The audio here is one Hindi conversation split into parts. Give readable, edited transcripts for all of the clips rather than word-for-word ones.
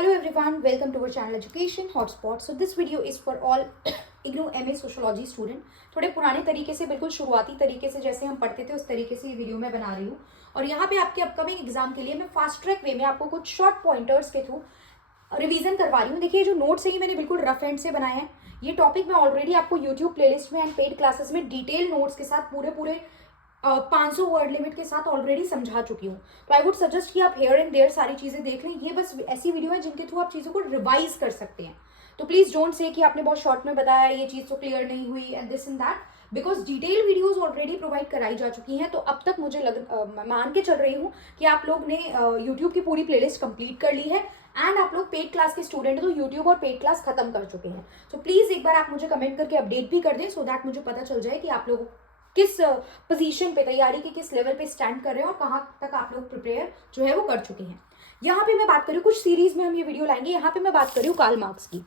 Hello everyone, welcome to our channel Education Hotspot. So this video is for all IGNOU MA Sociology student. थोड़े पुराने तरीके से, बिल्कुल शुरुआती तरीके से जैसे हम पढ़ते थे उस तरीके से ये वीडियो मैं बना रही हूँ। और यहाँ पे आपके अपकमिंग एग्जाम के लिए मैं फास्ट ट्रैक वे में आपको कुछ शॉर्ट पॉइंटर्स के थ्रू रिवीजन करवा रही हूँ। देखिए जो नोट्स है ये मैंने बिल्कुल रफ एंड से बनाए हैं। ये टॉपिक मैं ऑलरेडी आपको यूट्यूब प्लेलिस्ट में एंड पेड क्लासेस में डिटेल नोट्स के साथ पूरे 500 वर्ड लिमिट के साथ ऑलरेडी समझा चुकी हूँ। तो आई वुड सजेस्ट कि आप हेयर एंड देयर सारी चीज़ें देख लें। ये बस ऐसी वीडियो है जिनके थ्रू आप चीज़ों को रिवाइज कर सकते हैं। तो प्लीज़ डोंट से कि आपने बहुत शॉर्ट में बताया ये चीज़ तो क्लियर नहीं हुई and this and that, because detail videos already provide कराई जा चुकी हैं। तो अब तक मुझे मान के चल रही हूँ कि आप लोग ने यूट्यूब की पूरी प्लेलिस्ट कंप्लीट कर ली है एंड आप लोग पेड क्लास के स्टूडेंट तो यूट्यूब और पेड क्लास खत्म कर चुके हैं। सो प्लीज़ एक बार आप मुझे कमेंट करके अपडेट भी कर दें सो दैट मुझे पता चल जाए कि आप लोग किस पोजीशन पे, तैयारी के किस लेवल पे स्टैंड कर रहे हैं और कहाँ तक आप लोग प्रिपेयर जो है वो कर चुके हैं। यहाँ पे मैं बात करूँ, कुछ सीरीज में हम ये वीडियो लाएंगे। यहाँ पे मैं बात करूँ कार्ल मार्क्स की।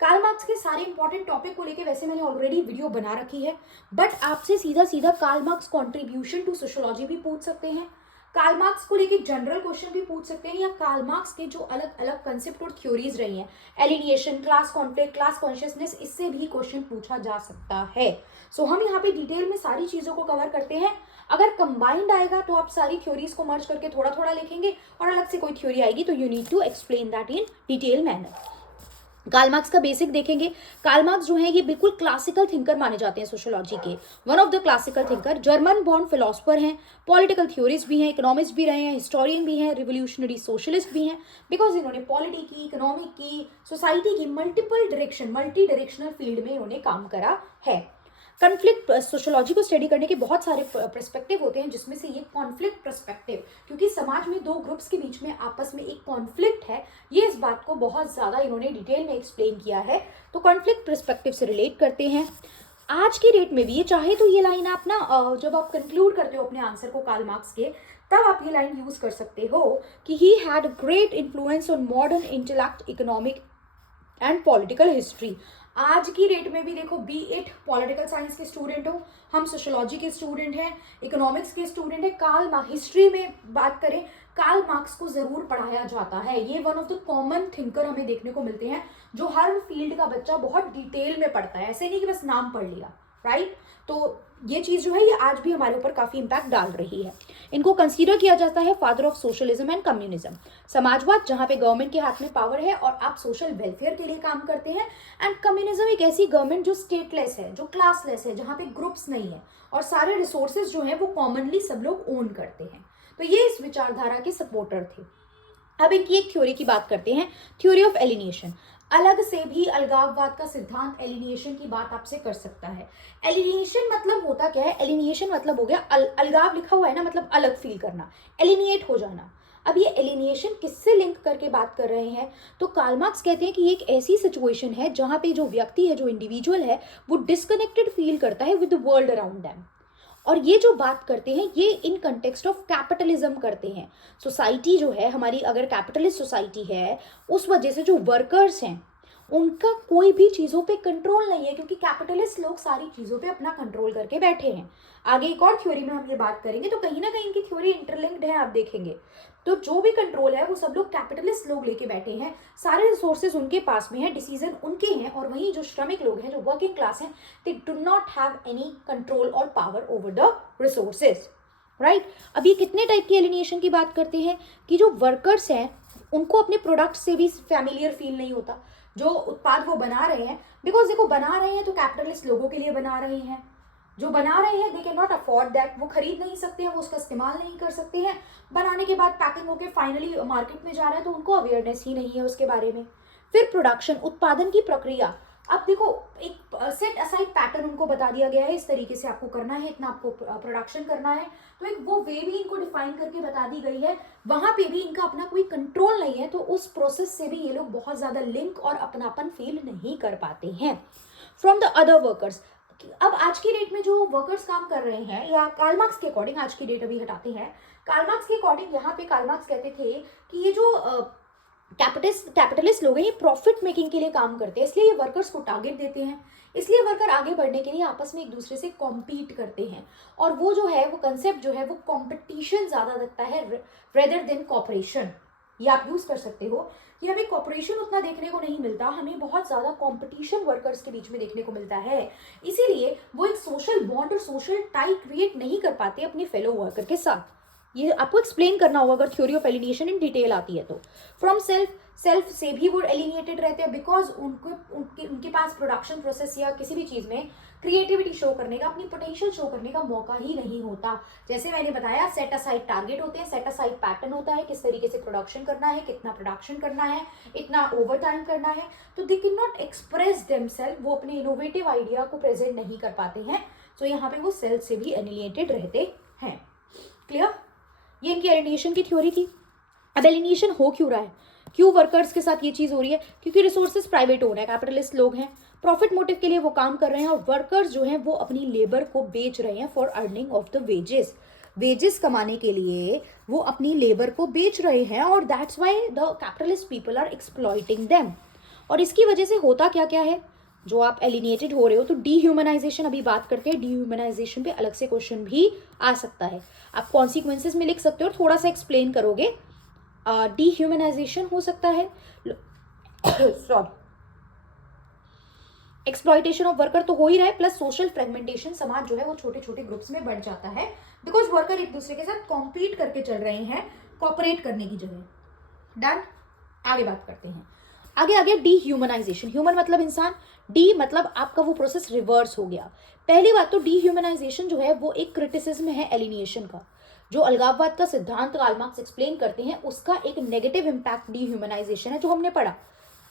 कार्ल मार्क्स के सारे इंपॉर्टेंट टॉपिक को लेके वैसे मैंने ऑलरेडी वीडियो बना रखी है, बट आपसे सीधा Karl Marx contribution to sociology भी पूछ सकते हैं, कार्ल मार्क्स को लेके जनरल क्वेश्चन भी पूछ सकते हैं, या कार्ल मार्क्स के जो अलग अलग कंसेप्ट और थ्योरीज रही हैं, alienation, class conflict, class consciousness, इससे भी क्वेश्चन पूछा जा सकता है। सो हम यहाँ पे डिटेल में सारी चीज़ों को कवर करते हैं। अगर कंबाइंड आएगा तो आप सारी थ्योरीज को मर्ज करके थोड़ा थोड़ा लिखेंगे, और अलग से कोई थ्योरी आएगी तो you need to explain that in detail manner. Karl Marx का बेसिक देखेंगे। कार्ल मार्क्स जो है ये बिल्कुल क्लासिकल थिंकर माने जाते हैं सोशियोलॉजी के, one of the classical thinker. German born philosopher हैं, पॉलिटिकल थ्योरिस्ट भी हैं, इकोनॉमिस्ट भी रहे हैं, हिस्टोरियन भी हैं, रिवोल्यूशनरी सोशलिस्ट भी हैं, बिकॉज इन्होंने पॉलिटी की, इकोनॉमिक की, सोसाइटी की मल्टी डायरेक्शनल फील्ड में इन्होंने काम करा है। कॉन्फ्लिक्ट सोशियोलॉजी को स्टडी करने के बहुत सारे पर्सपेक्टिव होते हैं, जिसमें से ये कॉन्फ्लिक्ट पर्सपेक्टिव, क्योंकि समाज में दो ग्रुप्स के बीच में आपस में एक कॉन्फ्लिक्ट है, ये इस बात को बहुत ज़्यादा इन्होंने डिटेल में एक्सप्लेन किया है। तो कॉन्फ्लिक्ट पर्सपेक्टिव से रिलेट करते हैं। आज की डेट में भी ये चाहे तो ये लाइन आप ना जब आप कंक्लूड करते हो अपने आंसर को कार्ल मार्क्स के, तब आप ये लाइन यूज कर सकते हो कि he had great influence on modern intellect, economic and political history. आज की डेट में भी देखो, बी इट पॉलिटिकल साइंस के स्टूडेंट हो, हम सोशियोलॉजी के स्टूडेंट हैं, इकोनॉमिक्स के स्टूडेंट हैं, कार्ल मार्क्स, हिस्ट्री में बात करें कार्ल मार्क्स को जरूर पढ़ाया जाता है। ये one of the common thinker हमें देखने को मिलते हैं जो हर फील्ड का बच्चा बहुत डिटेल में पढ़ता है, ऐसे नहीं कि बस नाम पढ़ लिया, राइट। तो ये चीज़ जो है ये आज भी हमारे ऊपर काफ़ी इम्पैक्ट डाल रही है। इनको कंसीडर किया जाता है father of socialism and communism. समाजवाद जहाँ पे गवर्नमेंट के हाथ में पावर है और आप सोशल वेलफेयर के लिए काम करते हैं, एंड कम्युनिज्म एक ऐसी गवर्नमेंट जो स्टेटलेस है, जो क्लासलेस है, जहाँ पे ग्रुप्स नहीं है और सारे रिसोर्सेज जो है वो कॉमनली सब लोग ओन करते हैं। तो ये इस विचारधारा के सपोर्टर थे। अब इनकी एक थ्योरी की बात करते हैं, थ्योरी ऑफ एलिनिएशन। अलग से भी अलगाववाद का सिद्धांत एलिनिएशन की बात आपसे कर सकता है। एलिनिएशन मतलब होता क्या है? एलिनिएशन मतलब हो गया, अलगाव लिखा हुआ है ना, मतलब अलग फील करना, एलिनिएट हो जाना। अब ये एलिनिएशन किससे लिंक करके बात कर रहे हैं? तो कार्ल मार्क्स कहते हैं कि ये एक ऐसी सिचुएशन है जहाँ पे जो व्यक्ति है, जो इंडिविजुअल है, वो डिस्कनेक्टेड फील करता है with the world around them. और ये जो बात करते हैं ये इन कंटेक्स्ट ऑफ कैपिटलिज्म करते हैं। सोसाइटी जो है हमारी, अगर कैपिटलिस्ट सोसाइटी है, उस वजह से जो वर्कर्स हैं उनका कोई भी चीज़ों पे कंट्रोल नहीं है, क्योंकि कैपिटलिस्ट लोग सारी चीज़ों पे अपना कंट्रोल करके बैठे हैं। आगे एक और थ्योरी में हम ये बात करेंगे, तो कहीं ना कहीं इनकी थ्योरी इंटरलिंक्ड है, आप देखेंगे। तो जो भी कंट्रोल है वो सब लोग कैपिटलिस्ट लोग लेके बैठे हैं, सारे रिसोर्सेज उनके पास में है, डिसीजन उनके हैं, और वहीं जो श्रमिक लोग हैं, जो वर्किंग क्लास हैं, they do not have any control और power over the resources, right. अब ये कितने टाइप की एलिनिएशन की बात करते हैं कि जो वर्कर्स हैं उनको अपने प्रोडक्ट से भी फैमिलियर फील नहीं होता, जो उत्पाद वो बना रहे हैं, बिकॉज देखो बना रहे हैं तो कैपिटलिस्ट लोगों के लिए बना रहे हैं, जो बना रहे हैं दे कैन नॉट अफोर्ड दैट, वो खरीद नहीं सकते हैं, वो उसका इस्तेमाल नहीं कर सकते हैं, बनाने के बाद पैकिंग होकर फाइनली मार्केट में जा रहा है तो उनको अवेयरनेस ही नहीं है उसके बारे में। फिर प्रोडक्शन, उत्पादन की प्रक्रिया। अब देखो एक सेट असाइड पैटर्न उनको बता दिया गया है, इस तरीके से आपको करना है, इतना आपको प्रोडक्शन करना है, तो एक वो वे भी इनको डिफाइन करके बता दी गई है। वहां पे भी इनका अपना कोई कंट्रोल नहीं है, तो उस प्रोसेस से भी ये लोग बहुत ज्यादा लिंक और अपनापन फील नहीं कर पाते हैं फ्रॉम द अदर वर्कर्स। अब आज की डेट में जो वर्कर्स काम कर रहे हैं, या कार्ल मार्क्स के अकॉर्डिंग, आज की डेट अभी हटाते हैं, कार्ल मार्क्स के अकॉर्डिंग यहाँ पे कार्ल मार्क्स कहते थे कि ये जो कैपिटलिस्ट लोग हैं ये प्रॉफिट मेकिंग के लिए काम करते हैं, इसलिए ये वर्कर्स को टारगेट देते हैं, इसलिए वर्कर आगे बढ़ने के लिए आपस में एक दूसरे से कॉम्पीट करते हैं, और वो जो है वो कंसेप्ट जो है वो कॉम्पिटिशन ज़्यादा रखता है रेदर देन कॉपरेशन। ये आप यूज कर सकते हो कि हमें कॉपरेशन उतना देखने को नहीं मिलता, हमें बहुत ज़्यादा कंपटीशन वर्कर्स के बीच में देखने को मिलता है, इसीलिए वो एक सोशल बॉन्ड और सोशल टाई क्रिएट नहीं कर पाते अपने फेलो वर्कर के साथ। ये आपको एक्सप्लेन करना होगा अगर theory of alienation in detail आती है तो। फ्रॉम सेल्फ से भी वो एलिनेटेड रहते हैं बिकॉज उनके पास प्रोडक्शन प्रोसेस या किसी भी चीज़ में क्रिएटिविटी शो करने का, अपनी पोटेंशियल शो करने का मौका ही नहीं होता। जैसे मैंने बताया, सेट असाइड टारगेट होते हैं, सेट असाइड पैटर्न होता है, किस तरीके से प्रोडक्शन करना है, कितना प्रोडक्शन करना है, इतना ओवर टाइम करना है, तो they can not express themselves, वो अपने इनोवेटिव आइडिया को प्रेजेंट नहीं कर पाते हैं। तो यहाँ पे वो सेल्फ से भी एलिनेटेड रहते हैं। क्लियर? ये इनकी एलिनेशन की थ्योरी थी। अब एलिनेशन हो क्यों रहा है, क्यों वर्कर्स के साथ ये चीज हो रही है? क्योंकि रिसोर्सेज प्राइवेट ओन है, कैपिटलिस्ट लोग हैं, प्रॉफिट मोटिव के लिए वो काम कर रहे हैं और वर्कर्स जो हैं वो अपनी लेबर को बेच रहे हैं for earning of the wages. Wages कमाने के लिए वो अपनी लेबर को बेच रहे हैं और that's why the capitalist people are exploiting them. और इसकी वजह से होता क्या क्या है, जो आप एलिनेटेड हो रहे हो, तो डीह्यूमनाइजेशन, अभी बात करते हैं डीह्यूमनाइजेशन पे, अलग से क्वेश्चन भी आ सकता है। आप कॉन्सिक्वेंसेज में लिख सकते हो और थोड़ा सा एक्सप्लेन करोगे। डीह्यूमनाइजेशन हो सकता है, सॉरी, एक्सप्लॉइटेशन ऑफ वर्कर तो हो ही रहा है, प्लस सोशल फ्रेगमेंटेशन, समाज जो है वो छोटे छोटे ग्रुप्स में बढ़ जाता है बिकॉज वर्कर एक दूसरे के साथ कॉम्पीट करके चल रहे हैं, कॉपरेट करने की जगह। डन? आगे बात करते हैं। आगे आ गया डीह्यूमनाइजेशन। ह्यूमन मतलब इंसान, डी मतलब आपका वो प्रोसेस रिवर्स हो गया। पहली बात तो डीह्यूमनाइजेशन जो है वो एक क्रिटिसिज्म है एलिनेशन का। जो अलगाववाद का सिद्धांत कार्ल मार्क्स एक्सप्लेन करते हैं उसका एक नेगेटिव इम्पैक्ट डीह्यूमनाइजेशन है, जो हमने पढ़ा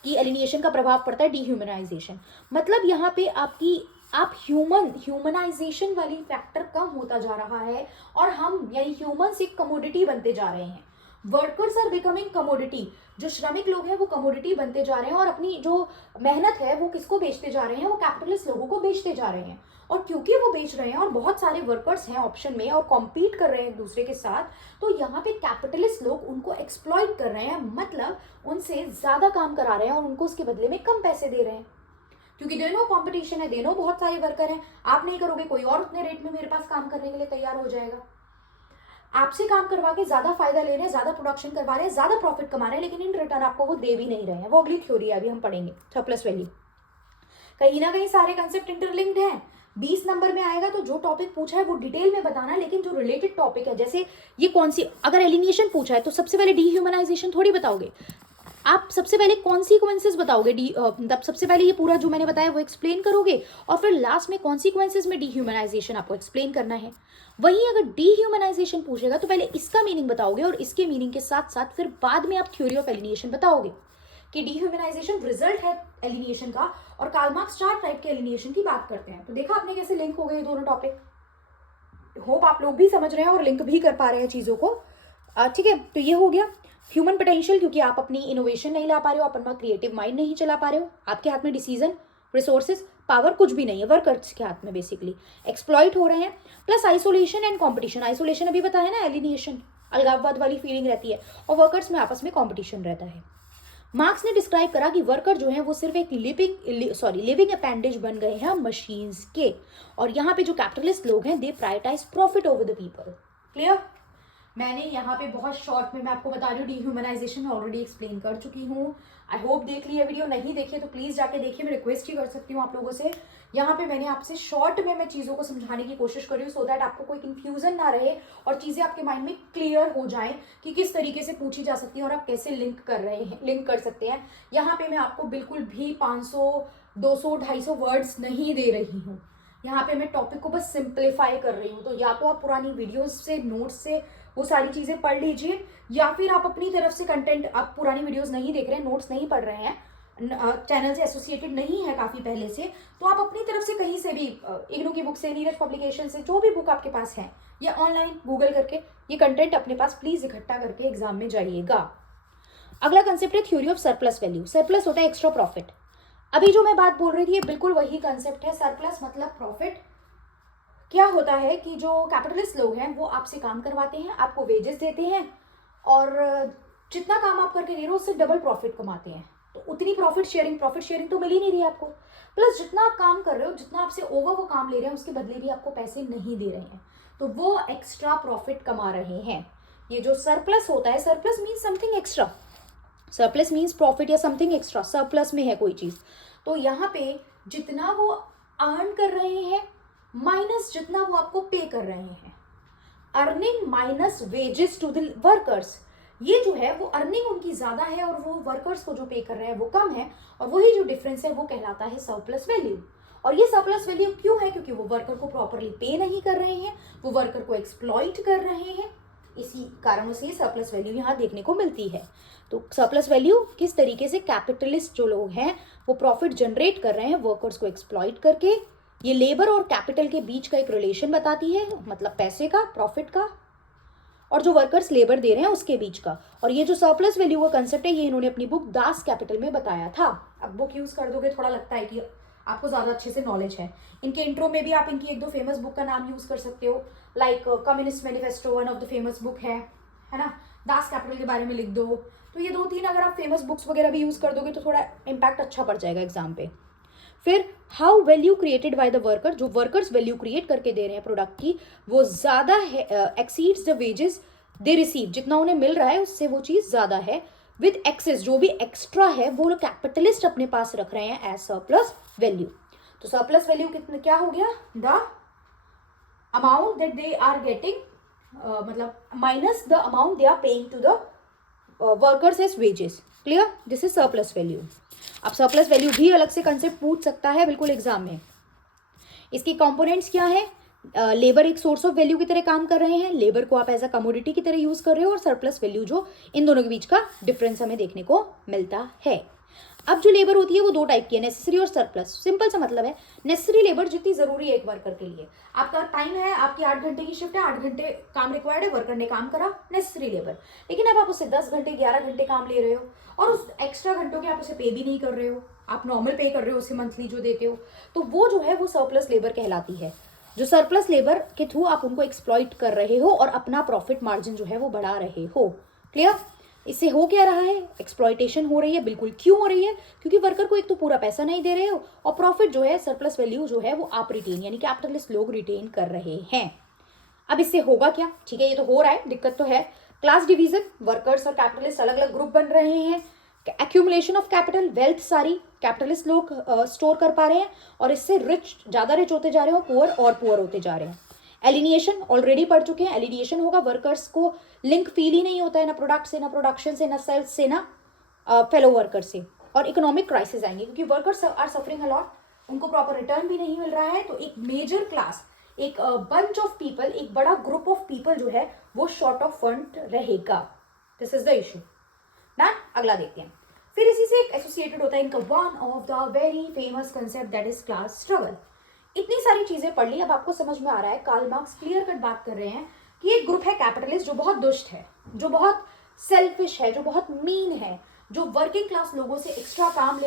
कि एलिनेशन का प्रभाव पड़ता है डीह्यूमनाइजेशन। मतलब यहाँ पे आप ह्यूमनाइजेशन वाली फैक्टर कम होता जा रहा है और हम यानी ह्यूमंस एक कमोडिटी बनते जा रहे हैं। वर्कर्स आर बिकमिंग कमोडिटी, जो श्रमिक लोग हैं वो कमोडिटी बनते जा रहे हैं और अपनी जो मेहनत है वो किसको बेचते जा रहे हैं, वो कैपिटलिस्ट लोगों को बेचते जा रहे हैं। और क्योंकि वो बेच रहे हैं और बहुत सारे वर्कर्स हैं ऑप्शन में और कॉम्पीट कर रहे हैं एक दूसरे के साथ, तो यहाँ पे कैपिटलिस्ट लोग उनको एक्सप्लॉइट कर रहे हैं, मतलब उनसे ज्यादा काम करा रहे हैं और उनको उसके बदले में कम पैसे दे रहे हैं। क्योंकि दोनों कंपटीशन है, दोनों बहुत सारे वर्कर हैं, आप नहीं करोगे कोई और उतने रेट में मेरे पास काम करने के लिए तैयार हो जाएगा। आपसे काम करवा के ज्यादा फायदा ले रहे हैं, ज्यादा प्रोडक्शन करवा रहे हैं, ज्यादा प्रॉफिट कमा रहे हैं, लेकिन इन रिटर्न आपको वो दे भी नहीं रहे हैं। वो अगली थ्योरी है, अभी हम पढ़ेंगे सरप्लस वैल्यू। कहीं ना कहीं सारे कंसेप्ट इंटरलिंक्ड हैं। 20 नंबर में आएगा तो जो टॉपिक पूछा है वो डिटेल में बताना, लेकिन जो रिलेटेड टॉपिक है, जैसे ये कौन सी, अगर एलिनेशन पूछा है तो सबसे पहले डीह्यूमनाइजेशन थोड़ी बताओगे आप, सबसे पहले कॉन्सिक्वेंसेज बताओगे, मतलब सबसे पहले ये पूरा जो मैंने बताया वो एक्सप्लेन करोगे और फिर लास्ट में कॉन्सिक्वेंसेज में डीह्यूमनाइजेशन आपको एक्सप्लेन करना है। वहीं अगर डीह्यूमनाइजेशन पूछेगा तो पहले इसका मीनिंग बताओगे और इसके मीनिंग के साथ साथ फिर बाद में आप थ्योरी ऑफ एलिनेशन बताओगे कि डीह्यूमनाइजेशन रिजल्ट है एलिनेशन का, और कार्ल मार्क्स 4 टाइप के एलिनेशन की बात करते हैं। तो देखा आपने कैसे लिंक हो गए ये दोनों टॉपिक। होप आप लोग भी समझ रहे हैं और लिंक भी कर पा रहे हैं चीजों को। ठीक है, तो ये हो गया ह्यूमन पोटेंशियल, क्योंकि आप अपनी इनोवेशन नहीं ला पा रहे हो, आप अपना क्रिएटिव माइंड नहीं चला पा रहे हो, आपके हाथ में डिसीजन, रिसोर्सेज, पावर कुछ भी नहीं है, वर्कर्स के हाथ में बेसिकली एक्सप्लॉइट हो रहे हैं। Plus isolation and competition, isolation अभी बताया ना, एलिनेशन अलगाववाद वाली फीलिंग रहती है और वर्कर्स में आपस में कॉम्पिटिशन रहता है। मार्क्स ने डिस्क्राइब करा कि वर्कर जो है वो सिर्फ एक लिविंग अपेंडेज बन गए हैं मशीन्स के, और यहाँ पे जो कैपिटलिस्ट लोग हैं they prioritize profit over the people. Clear? मैंने यहाँ पे बहुत शॉर्ट में मैं आपको बता रही हूँ, डीह्यूमनाइजेशन में ऑलरेडी एक्सप्लेन कर चुकी हूँ। आई होप देख ली है वीडियो, नहीं देखिए तो प्लीज जाके देखिए, मैं रिक्वेस्ट ही कर सकती हूँ आप लोगों से। यहाँ पे मैंने आपसे शॉर्ट में मैं चीज़ों को समझाने की कोशिश कर रही हूँ सो दैट आपको कोई कंफ्यूजन ना रहे और चीज़ें आपके माइंड में क्लियर हो जाएं कि किस तरीके से पूछी जा सकती है और आप कैसे लिंक कर सकते हैं। यहाँ पे मैं आपको बिल्कुल भी 500, 200, 250 वर्ड्स नहीं दे रही हूँ। यहाँ पे मैं टॉपिक को बस सिंप्लीफाई कर रही हूँ। तो या तो आप पुरानी वीडियोस से, नोट्स से वो सारी चीज़ें पढ़ लीजिए, या फिर आप अपनी तरफ से कंटेंट, आप पुरानी वीडियोस नहीं देख रहे हैं, नोट्स नहीं पढ़ रहे हैं, चैनल से एसोसिएटेड नहीं है काफ़ी पहले से, तो आप अपनी तरफ से कहीं से भी, इग्नू की बुक से, नीरज पब्लिकेशन से, जो भी बुक आपके पास है, या ऑनलाइन गूगल करके ये कंटेंट अपने पास प्लीज़ इकट्ठा करके एग्जाम में जाइएगा। अगला कंसेप्ट है theory of surplus value. Surplus होता है एक्स्ट्रा प्रॉफिट। अभी जो मैं बात बोल रही थी ये बिल्कुल वही कंसेप्ट है। सरप्लस मतलब प्रॉफिट। क्या होता है कि जो कैपिटलिस्ट लोग हैं वो आपसे काम करवाते हैं, आपको वेजेस देते हैं, और जितना काम आप करके दे रहे हो उससे डबल प्रॉफिट कमाते हैं। तो उतनी प्रॉफिट शेयरिंग तो मिल ही नहीं रही आपको। प्लस जितना आप काम कर रहे हो, जितना आपसे ओवर वो काम ले रहे हैं, उसके बदले भी आपको पैसे नहीं दे रहे हैं, तो वो एक्स्ट्रा प्रॉफिट कमा रहे हैं। ये जो सरप्लस होता है, surplus means something extra, surplus means profit या समथिंग एक्स्ट्रा, सरप्लस में है कोई चीज। तो यहाँ पे जितना वो अर्न कर रहे हैं माइनस जितना वो आपको पे कर रहे हैं, earning minus wages to the workers, ये जो है वो अर्निंग उनकी ज्यादा है और वो वर्कर्स को जो पे कर रहे हैं वो कम है, और वही जो डिफरेंस है वो कहलाता है सरप्लस वैल्यू। और ये सरप्लस वैल्यू क्यों है? क्योंकि वो वर्कर को प्रॉपरली पे नहीं कर रहे हैं, वो वर्कर को एक्सप्लॉइट कर रहे हैं, इसी कारणों से सरप्लस वैल्यू यहाँ देखने को मिलती है। तो सरप्लस वैल्यू किस तरीके से कैपिटलिस्ट जो लोग हैं वो प्रॉफिट जनरेट कर रहे हैं वर्कर्स को एक्सप्लॉइट करके, ये लेबर और कैपिटल के बीच का एक रिलेशन बताती है, मतलब पैसे का, प्रॉफिट का, और जो वर्कर्स लेबर दे रहे हैं उसके बीच का। और ये जो सरप्लस वैल्यू का कंसेप्ट है ये इन्होंने अपनी बुक दास कैपिटल में बताया था। अब बुक यूज कर दोगे थोड़ा लगता है कि आपको ज्यादा अच्छे से नॉलेज है। इनके इंट्रो में भी आप इनकी एक दो फेमस बुक का नाम यूज कर सकते हो, like communist manifesto one of the famous book है ना, दास कैपिटल के बारे में लिख दो। तो ये 2-3 अगर आप फेमस बुक्स वगैरह भी यूज कर दोगे तो थोड़ा इम्पैक्ट अच्छा पड़ जाएगा एग्जाम पे। फिर how value created by the worker, जो वर्कर्स वैल्यू क्रिएट करके दे रहे हैं प्रोडक्ट की वो ज्यादा है, exceeds the wages they receive, जितना उन्हें मिल रहा है उससे वो चीज ज्यादा है, विद एक्सेस, जो भी एक्स्ट्रा है वो लोग कैपिटलिस्ट अपने पास रख रहे हैं एज सरप्लस वैल्यू। तो सरप्लस वैल्यू कितना क्या हो गया? The amount that they are getting, मतलब minus the amount they are paying to the workers as wages. Clear? This is surplus value. अब सरप्लस वैल्यू भी अलग से कंसेप्ट पूछ सकता है बिल्कुल एग्जाम में। इसकी कंपोनेंट्स क्या है? लेबर एक सोर्स ऑफ वैल्यू की तरह काम कर रहे हैं, लेबर को आप एज अ कमोडिटी की तरह यूज कर रहे हो, और सरप्लस वैल्यू जो इन दोनों के बीच का डिफरेंस हमें देखने को मिलता है। अब जो लेबर होती है वो 2 टाइप की है, नेसेसरी और सरप्लस। सिंपल सा मतलब है, नेसेसरी लेबर जितनी जरूरी है एक वर्कर के लिए, आपका टाइम है, आपकी 8 घंटे की शिफ्ट है, 8 घंटे काम रिक्वायर्ड है, वर्कर ने काम करा, नेसेसरी लेबर। लेकिन अब आप उससे 10 घंटे 11 घंटे काम ले रहे हो और उस एक्स्ट्रा घंटों के आप उसे पे भी नहीं कर रहे हो, आप नॉर्मल पे कर रहे हो उसे मंथली जो देते हो, तो वो जो है वो सरप्लस लेबर कहलाती है। जो सरप्लस लेबर के थ्रू आप उनको एक्सप्लॉइट कर रहे हो और अपना प्रॉफिट मार्जिन जो है वो बढ़ा रहे हो। क्लियर? इससे हो क्या रहा है? एक्सप्लॉइटेशन हो रही है। बिल्कुल। क्यों हो रही है? क्योंकि वर्कर को एक तो पूरा पैसा नहीं दे रहे हो, और प्रॉफिट जो है, सरप्लस वैल्यू जो है वो आप रिटेन, यानी कैपिटलिस्ट लोग रिटेन कर रहे हैं। अब इससे होगा क्या? ठीक है, ये तो हो रहा है, दिक्कत तो है। क्लास डिवीजन, वर्कर्स और कैपिटलिस्ट अलग अलग ग्रुप बन रहे हैं। एक्यूमुलेशन ऑफ कैपिटल, वेल्थ सारी कैपिटलिस्ट लोग स्टोर कर पा रहे हैं, और इससे रिच ज्यादा रिच होते जा रहे हो, पुअर और पुअर होते जा रहे हैं। एलिनिएशन ऑलरेडी पढ़ चुके हैं। एलिनिएशन होगा, वर्कर्स को लिंक फील ही नहीं होता है, ना प्रोडक्ट से, ना प्रोडक्शन से, ना सेल्स से, ना फेलो वर्कर से। और इकोनॉमिक क्राइसिस आएंगे क्योंकि वर्कर्स आर सफरिंग अलॉट, उनको प्रॉपर रिटर्न भी नहीं मिल रहा है। तो एक मेजर क्लास, एक बंच ऑफ पीपल, एक बड़ा ग्रुप ऑफ पीपल जो है वो शॉर्ट ऑफ फंड रहेगा। दिस इज द इशू ना। अगला देखते हैं। फिर इसी से एसोसिएटेड होता है इनका one of the very famous concept, that is class struggle. इतनी सारी चीजें पढ़ ली, अब आपको समझ में आ रहा है, कार्ल मार्क्स क्लियर कट बात कर रहे हैं कि एक ग्रुप है कैपिटलिस्ट जो बहुत दुष्ट है, जो बहुत सेल्फिश है, जो बहुत मीन है, जो वर्किंग क्लास लोगों से एक्स्ट्रा काम ले